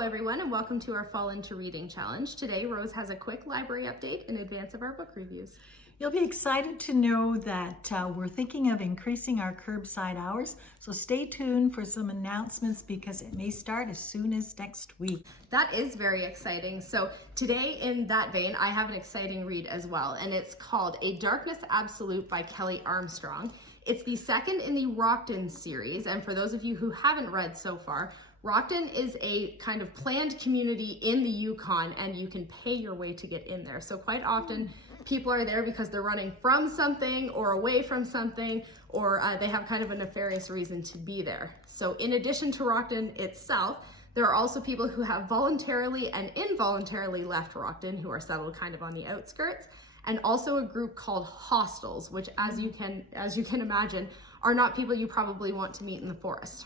Hello everyone and welcome to our Fall Into Reading Challenge. Today Rose has a quick library update in advance of our book reviews. You'll be excited to know that we're thinking of increasing our curbside hours, so stay tuned for some announcements because it may start as soon as next week. That is very exciting. So today in that vein, I have an exciting read as well, and it's called A Darkness Absolute by Kelly Armstrong. It's the second in the Rockton series, and for those of you who haven't read so far, Rockton is a kind of planned community in the Yukon, and you can pay your way to get in there. So quite often people are there because they're running from something or away from something, or they have kind of a nefarious reason to be there. So in addition to Rockton itself, there are also people who have voluntarily and involuntarily left Rockton who are settled kind of on the outskirts, and also a group called Hostels, which as you can imagine, are not people you probably want to meet in the forest.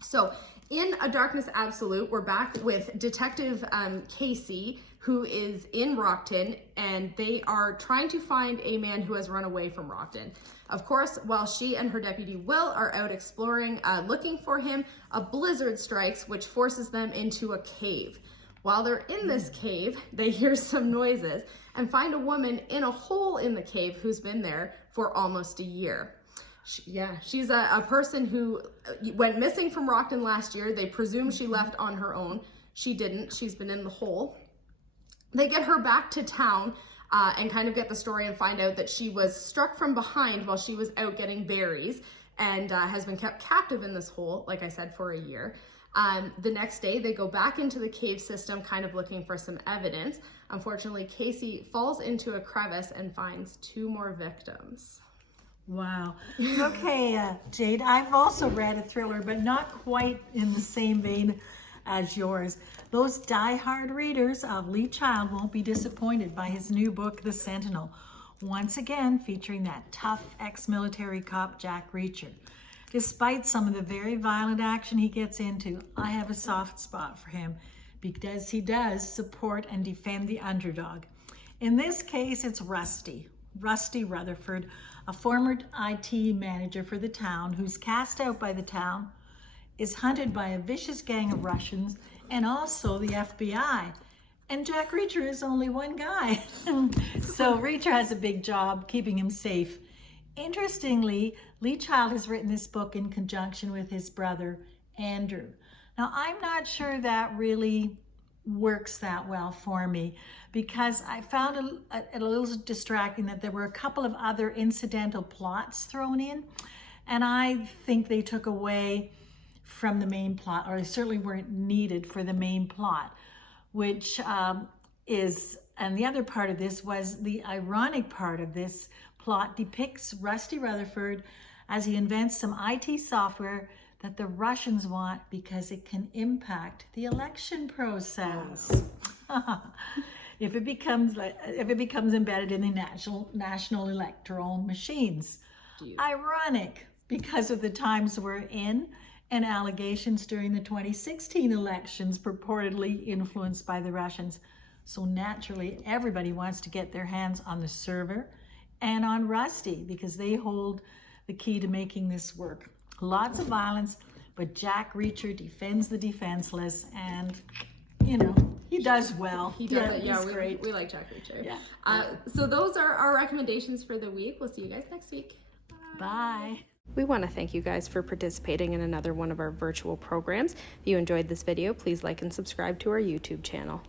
So in A Darkness Absolute, we're back with Detective Casey, who is in Rockton, and they are trying to find a man who has run away from Rockton. Of course, while she and her deputy Will are out exploring, looking for him, a blizzard strikes, which forces them into a cave. While they're in this cave, they hear some noises and find a woman in a hole in the cave who's been there for almost a year. She's a person who went missing from Rockton last year. They presume she left on her own. She didn't. She's been in the hole. They get her back to town and kind of get the story and find out that she was struck from behind while she was out getting berries and has been kept captive in this hole, like I said, for a year. The next day, they go back into the cave system, kind of looking for some evidence. Unfortunately, Casey falls into a crevice and finds 2 more victims. Wow. Okay, Jade, I've also read a thriller, but not quite in the same vein as yours. Those die-hard readers of Lee Child won't be disappointed by his new book, The Sentinel, once again featuring that tough ex-military cop, Jack Reacher. Despite some of the very violent action he gets into, I have a soft spot for him because he does support and defend the underdog. In this case, it's Rusty Rutherford, a former IT manager for the town who's cast out by the town, is hunted by a vicious gang of Russians and also the FBI. And Jack Reacher is only one guy. So Reacher has a big job keeping him safe. Interestingly, Lee Child has written this book in conjunction with his brother, Andrew. Now, I'm not sure that really works that well for me because I found it a little distracting that there were a couple of other incidental plots thrown in, and I think they took away from the main plot, or they certainly weren't needed for the main plot, which and the other part of this was the ironic part of this plot depicts Rusty Rutherford as he invents some IT software that the Russians want because it can impact the election process. if it becomes embedded in the national electoral machines. Ironic because of the times we're in and allegations during the 2016 elections purportedly influenced by the Russians. So naturally, everybody wants to get their hands on the server and on Rusty because they hold the key to making this work. Lots of violence, but Jack Reacher defends the defenseless, and you know, he does well. He does it. Yeah, we like Jack Reacher. Yeah. So those are our recommendations for the week. We'll see you guys next week. Bye. We want to thank you guys for participating in another one of our virtual programs. If you enjoyed this video, please like and subscribe to our YouTube channel.